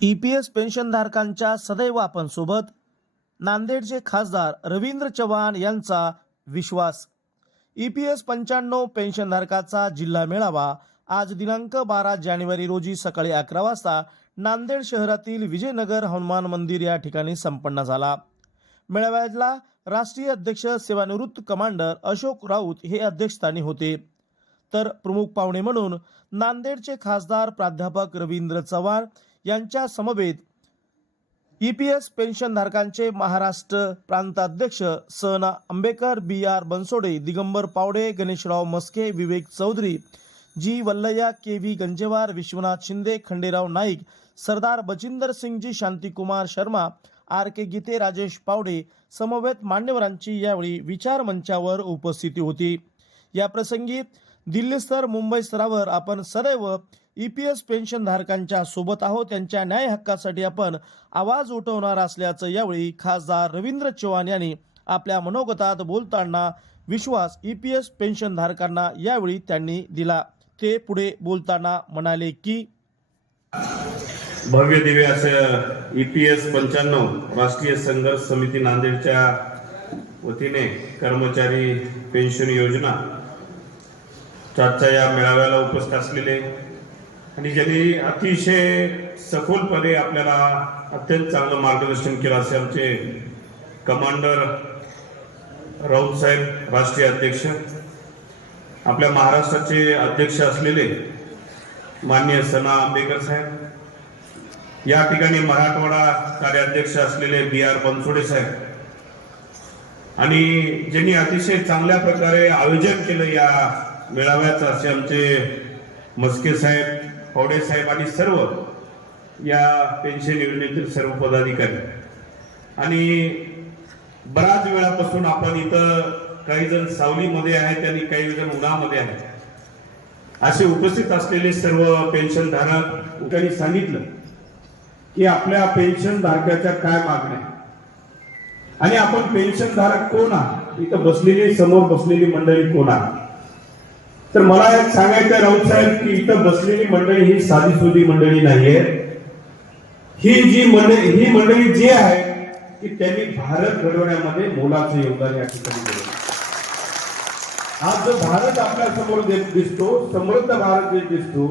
E P S पेन्शनधारकांच्या सदैव आपण सोबत नांदेडचे खासदार रवींद्र चव्हाण यांचा विश्वास. ई पी एस पंच्याण्णव पेन्शनधारकाचा जिल्हा मेळावा आज दिनांक बारा जानेवारी रोजी सकाळी अकरा वाजता नांदेड शहरातील विजयनगर हनुमान मंदिर या ठिकाणी संपन्न झाला. मेळाव्याला राष्ट्रीय अध्यक्ष सेवानिवृत्त कमांडर अशोक राऊत हे अध्यक्षस्थानी होते. तर प्रमुख पाहुणे म्हणून नांदेडचे खासदार प्राध्यापक रवींद्र चव्हाण यांच्या समवेत ई पी एस पेन्शनधारकांचे Maharashtra प्रांताध्यक्ष Sana Ambekar B R Bansode Digambar Pawde Ganeshrao Maske Vivek Chaudhari G Vallaya K V Ganjewar Vishwanath Shinde Khanderao Naik Sardar Bachinder Singhji Shantikumar Sharma R K Gite Rajesh Pawde समवेत मान्यवरांची यावेळी विचार मंचावर उपस्थिती होती. या दिल्ली स्तर मुंबई स्तरावर आपण सदैव ई पी एस पेन्शनधारकांच्या सोबत आहोत. त्यांच्या न्याय हक्कासाठी आपण आवाज उठवणार असल्याचं यावेळी खासदार रवींद्र चव्हाण यांनी आपल्या मनोगतात बोलताना विश्वास ई पी एस पेन्शनधारकांना यावेळी त्यांनी दिला. ते पुढे बोलताना म्हणाले की भव्य दिव्य असं ई पी एस पंच्याण्णव राष्ट्रीय संघर्ष समिती नांदेडच्या वतीने कर्मचारी पेन्शन योजना आजच्या या मेळाव्याला उपस्थित असलेले आणि ज्यांनी अतिशय सखोलपणे आपल्याला अत्यंत चांगलं मार्गदर्शन केलं असे आमचे कमांडर राऊत साहेब राष्ट्रीय अध्यक्ष आपल्या महाराष्ट्राचे अध्यक्ष असलेले मान्य सना आंबेकर साहेब या ठिकाणी मराठवाडा कार्याध्यक्ष असलेले बी आर बनसोडे साहेब आणि ज्यांनी अतिशय चांगल्या प्रकारे आयोजन केलं या मेळाव्याचं असे आमचे मस्के साहेब फवडे साहेब आणि सर्व या पेन्शन योजनेतील सर्व पदाधिकारी. आणि बराच वेळापासून आपण इथं काही जण सावलीमध्ये आहेत आणि काही जण उन्हामध्ये आहेत. असे उपस्थित असलेले सर्व पेन्शन धारक त्यांनी सांगितलं की आपल्या पेन्शन धारकाच्या काय मागण्या आणि आपण पेन्शन धारक कोण आहात? इथं बसलेली समोर बसलेली मंडळी कोण आहात? तर मला एक सांगायचं राऊत साहेब की इथं बसलेली मंडळी ही साधी सुधी मंडळी नाहीये. ही जी मंडळी ही मंडळी जी आहे की त्यांनी भारत घडवण्यामध्ये मोलाचं योगदान या ठिकाणी दिलं. आज जो भारत आपल्यासमोर दिसतो समृद्ध भारत जे दिसतो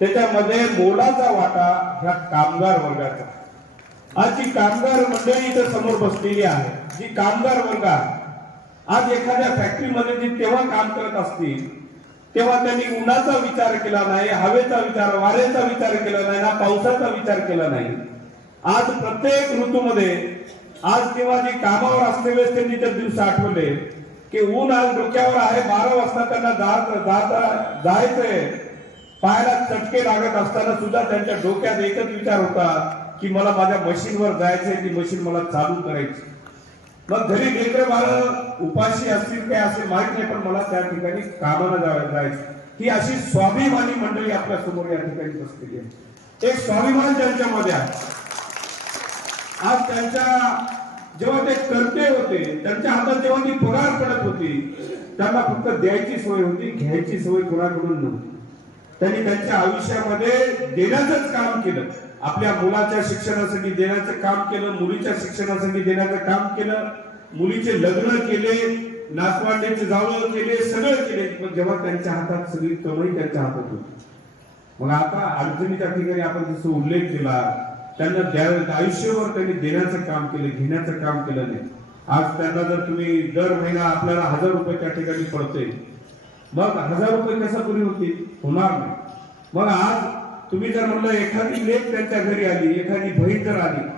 त्याच्यामध्ये मोलाचा वाटा ह्या कामगार वर्गाचा आज जी कामगार मंडळी इथं समोर बसलेली आहे जी कामगार वर्ग आहे आज एखाद्या फॅक्टरीमध्ये जी तेव्हा काम करत असतील तेव्हा त्यांनी उन्हाचा विचार केला नाही हवेचा विचार वाऱ्याचा विचार केला नाही ना पावसाचा विचार केला नाही. आज प्रत्येक ऋतूमध्ये आज तेव्हा जे कामावर असते वेळेस त्यांनी त्या दिवस आठवले की ऊन आज डोक्यावर आहे बारा वाजता त्यांना जात जाता जायचंय. पायाला चटके लागत असताना सुद्धा त्यांच्या डोक्यात एकच विचार होता की मला माझ्या मशीनवर जायचंय ती मशीन मला चालू करायची. मग घरी लेकर बाळ उपाशी असतील काय असे माहीत नाही पण मला त्या ठिकाणी कामाला जावं जायचं. ही अशी स्वाभिमानी मंडळी आपल्यासमोर या ठिकाणी बसलेली आहे. एक स्वाभिमान त्यांच्यामध्ये आहे. आज त्यांच्या जेव्हा ते करते होते त्यांच्या हातात जेव्हा ती पगार पडत होती त्यांना फक्त द्यायची सोय होती घ्यायची सोय कोणाकडून नव्हती. त्यांनी त्यांच्या आयुष्यामध्ये देण्याचंच काम केलं. आपल्या मुलाच्या शिक्षणासाठी देण्याचं काम केलं मुलीच्या शिक्षणासाठी देण्याचं काम केलं मुलीचे लग्न केले नातवांड्याचे जावळ केले सगळं केले पण जेव्हा त्यांच्या हातात सगळी कमाई त्यांच्या हातात होती. मग आता अडचणीच्या ठिकाणी आपण जसं उल्लेख केला त्यांना द्या आयुष्यभर त्यांनी देण्याचं काम केलं घेण्याचं काम केलं नाही. आज त्यांना जर तुम्ही दर महिना आपल्याला हजार रुपये त्या ठिकाणी पडते मग हजार रुपये कसा पुरी होतील? होणार नाही. मग आज तुम्ही जर म्हणलं एखादी लेख त्यांच्या घरी आली एखादी बहीण जर आली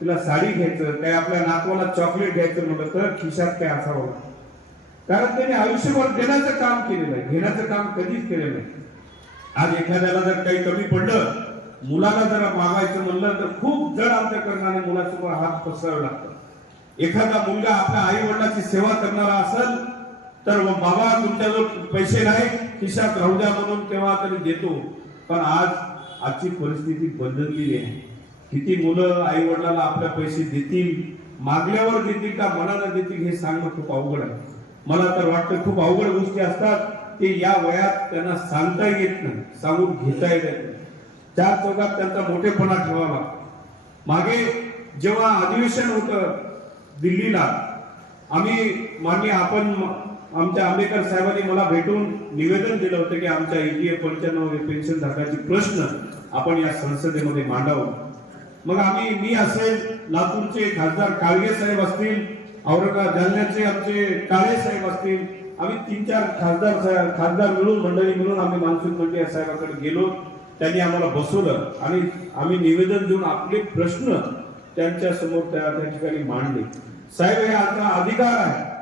तिला साडी घ्यायचं काय आपल्या नातवाला चॉकलेट घ्यायचं म्हटलं तर खिशात काय असावं? कारण त्यांनी आयुष्यभर देण्याचं काम केलेलं आहे. घेण्याचं काम कधीच केलेलं नाही. आज एखाद्याला जर काही कमी पडलं मुलाला जर मागायचं म्हणलं तर खूप जड अंतकरणाने मुलासमोर हात पसरावे लागतात. एखादा मुलगा आपल्या आई वडिलाची सेवा करणारा असेल तर मग बाबा तुमच्याजवळ पैसे नाही खिशात राहू द्या म्हणून तेव्हा तरी देतो. पण आज आजची परिस्थिती बदललेली आहे. किती मुलं आई वडिलाला आपल्या पैसे देतील मागल्यावर देतील का मनाला देतील हे सांगणं खूप अवघड आहे. मला तर वाटतं खूप अवघड गोष्टी असतात ते या वयात त्यांना सांगता येत नाही सांगून घेता येत नाही. चार चौकात त्यांचा मोठेपणा ठेवावा. मागे जेव्हा अधिवेशन होतं दिल्लीला आम्ही मान्य आपण आमच्या आंबेडकर साहेबांनी मला भेटून निवेदन दिलं होतं की आमच्या ईपीएफ पंच्याण्णव पेन्शन धारकाचे प्रश्न आपण या संसदेमध्ये मांडावं. मग आम्ही मी असेल लातूरचे खासदार काळगे साहेब असतील औरंगाबाद जालन्याचे आमचे काळे साहेब असतील आम्ही तीन चार खासदार साहेब- खासदार मिळून मंडळी मिळून आम्ही मानसून मंडळी साहेबांकडे गेलो. त्यांनी आम्हाला बसवलं आणि आम्ही निवेदन देऊन आपले प्रश्न त्यांच्यासमोर त्या त्या ठिकाणी मांडले. साहेब हे आता अधिकार आहे.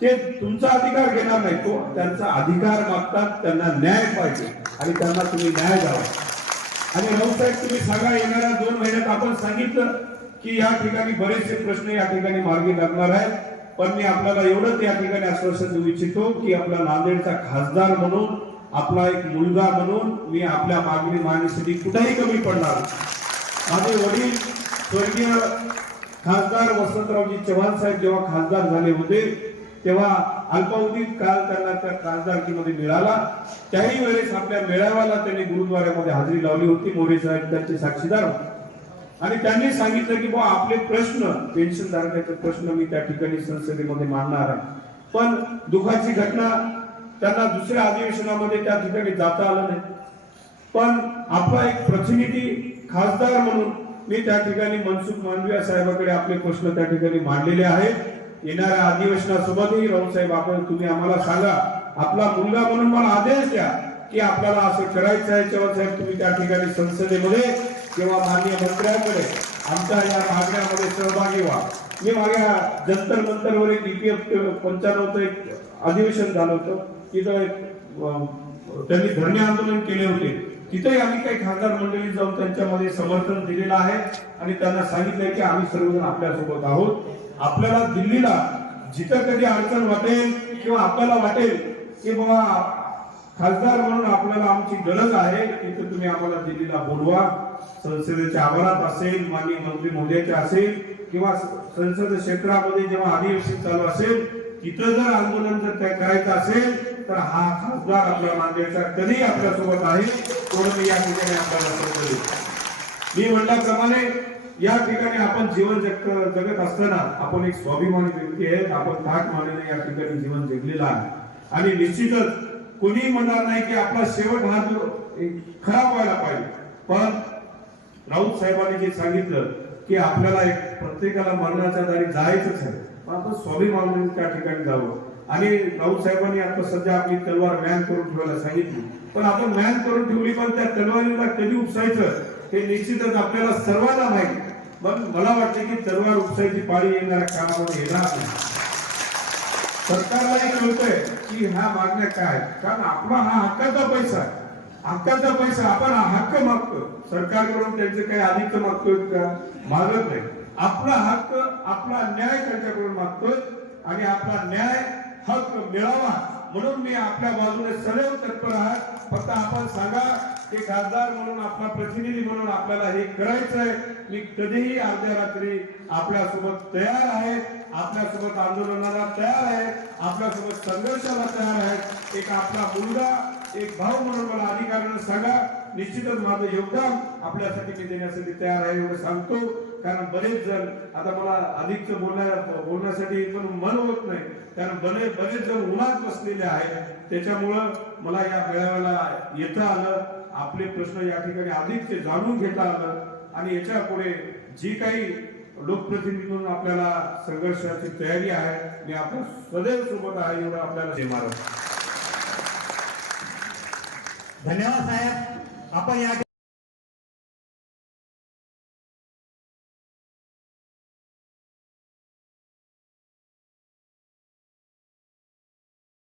ते तुमचा अधिकार घेणार नाही. तो त्यांचा अधिकार मागतात त्यांना न्याय पाहिजे आणि त्यांना तुम्ही न्याय द्यावा. आणि राऊसाहेब तुम्ही सांगा येणाऱ्या दोन महिन्यात आपण सांगितलं की या ठिकाणी बरेचसे प्रश्न या ठिकाणी मार्गी लागणार आहेत. पण मी आपल्याला एवढंच या ठिकाणी आश्वासन देऊ इच्छितो की आपला नांदेडचा खासदार म्हणून आपला एक मुलगा म्हणून मी आपल्या मागणी मागणीसाठी कुठेही कमी पडणार माझे वडील स्वर्गीय खासदार वसंतरावजी चव्हाण साहेब जेव्हा खासदार झाले होते तेव्हा अल्पावधीत काल त्यांना त्या खासदारकीमध्ये मिळाला. त्याही वेळेस आपल्या मेळाव्याला त्यांनी गुरुद्वाऱ्यामध्ये हजेरी लावली होती. मोरे साहेब त्यांचे साक्षीदार होते. आणि त्यांनी सांगितलं की बुवा आपले प्रश्न पेन्शन धारकाचे प्रश्न मी त्या ठिकाणी संसदेमध्ये मांडणार आहे. पण दुःखाची घटना त्यांना दुसऱ्या अधिवेशनामध्ये त्या ठिकाणी जाता आलं नाही. पण आपला एक प्रतिनिधी खासदार म्हणून मी त्या ठिकाणी मनसुख मांडविया साहेबाकडे आपले प्रश्न त्या ठिकाणी मांडलेले आहेत. येणाऱ्या अधिवेशनासोबतही राऊसाहेब आपण तुम्ही आम्हाला सांगा. आपला मुलगा म्हणून मला आदेश द्या की आपल्याला असं करायचं आहे. तेव्हा साहेब तुम्ही त्या ठिकाणी संसदेमध्ये किंवा माननीय मंत्र्यांकडे आमच्या या मागण्यामध्ये सहभागी व्हा. मी मागे जंतर मंतरवर एक ईपीएफ पंच्याण्णवचं एक अधिवेशन झालं होतं. तिथं एक त्यांनी धरणे आंदोलन केले होते. तिथेही आम्ही काही खासदार मंडळी जाऊन त्यांच्यामध्ये समर्थन दिलेलं आहे आणि त्यांना सांगितलंय की आम्ही सर्वजण आपल्यासोबत आहोत. आपल्याला दिल्लीला जिथं कधी अडचण वाटेल किंवा आपल्याला वाटेल की बाबा खासदार म्हणून आपल्याला आमची गरज आहे तिथे तुम्ही आम्हाला दिल्लीला बोलवा. संसदेच्या आवारात असेल माननीय मंत्री महोदयाचे असेल किंवा संसद क्षेत्रामध्ये जेव्हा अधिवेशन चालू असेल तिथं जर आंदोलन जर त्या करायचं असेल तर हा खासदार आपल्या नांदेडचा कधी आपल्यासोबत आहे कोण या ठिकाणी आपल्याला समजले मी म्हटल्याप्रमाणे या ठिकाणी आपण जीवन जग जगत असताना आपण एक स्वाभिमानी व्यक्ती आहेत आपण थाट मानेने या ठिकाणी जीवन जगलेलं आहे. आणि निश्चितच कोणी म्हणणार नाही की आपला शेवट हा जो एक खराब व्हायला पाहिजे. पण राऊत साहेबांनी जे सांगितलं की आपल्याला एक प्रत्येकाला मरणाच्या दारी जायचंच आहे. पण आपण स्वाभिमानाने त्या ठिकाणी जावं. आणि राऊत साहेबांनी आता सध्या आपली तलवार मॅन करून ठेवायला सांगितली. पण आपण मॅन करून ठेवली पण त्या तलवारीला कधी उपसायचं हे निश्चितच आपल्याला सर्वांना माहिती. पण मला वाटते की तलवार उपसायची पाळी येणाऱ्या काळामध्ये येणार नाही. सरकारला एक कळतंय की ह्या मागण्या काय? कारण आपला हा हक्काचा पैसा आहे. हक्काचा पैसा आपण हा हक्क मागतो सरकारकडून त्यांचे काही अधिक मागतोय का? मागत नाही. आपला हक्क आपला न्याय त्यांच्याकडून मागतोय आणि आपला न्याय हक्क मिळावा म्हणून मी आपल्या बाजूने सदैव तत्पर आहे फक्त आपण सांगा की खासदार म्हणून आपला प्रतिनिधी म्हणून आपल्याला हे करायचं आहे मी कधीही अर्ध्या रात्री आपल्यासोबत तयार आहे. आपल्यासोबत आंदोलनाला तयार आहे. आपल्यासोबत संघर्षाला तयार आहे. एक आपला मुलगा एक भाऊ म्हणून मला अधिकाऱ्यांना सांगा. निश्चितच माझं योगदान आपल्यासाठी मी देण्यासाठी तयार आहे एवढं सांगतो. कारण बरेच जण आता मला अधिक बोलण्या बोलण्यासाठी पण मन होत नाही. कारण बरे बरेच जण उन्हात बसलेले आहेत. त्याच्यामुळं मला या मेळाव्याला येता आलं आपले प्रश्न या ठिकाणी अधिकचे जाणून घेता आलं. आणि याच्यापुढे जी काही लोकप्रतिनिधी म्हणून आपल्याला संघर्षाची तयारी आहे मी आपण सदैव सोबत आहे एवढं आपल्याला हे मारत धन्यवाद साहेब. आपण या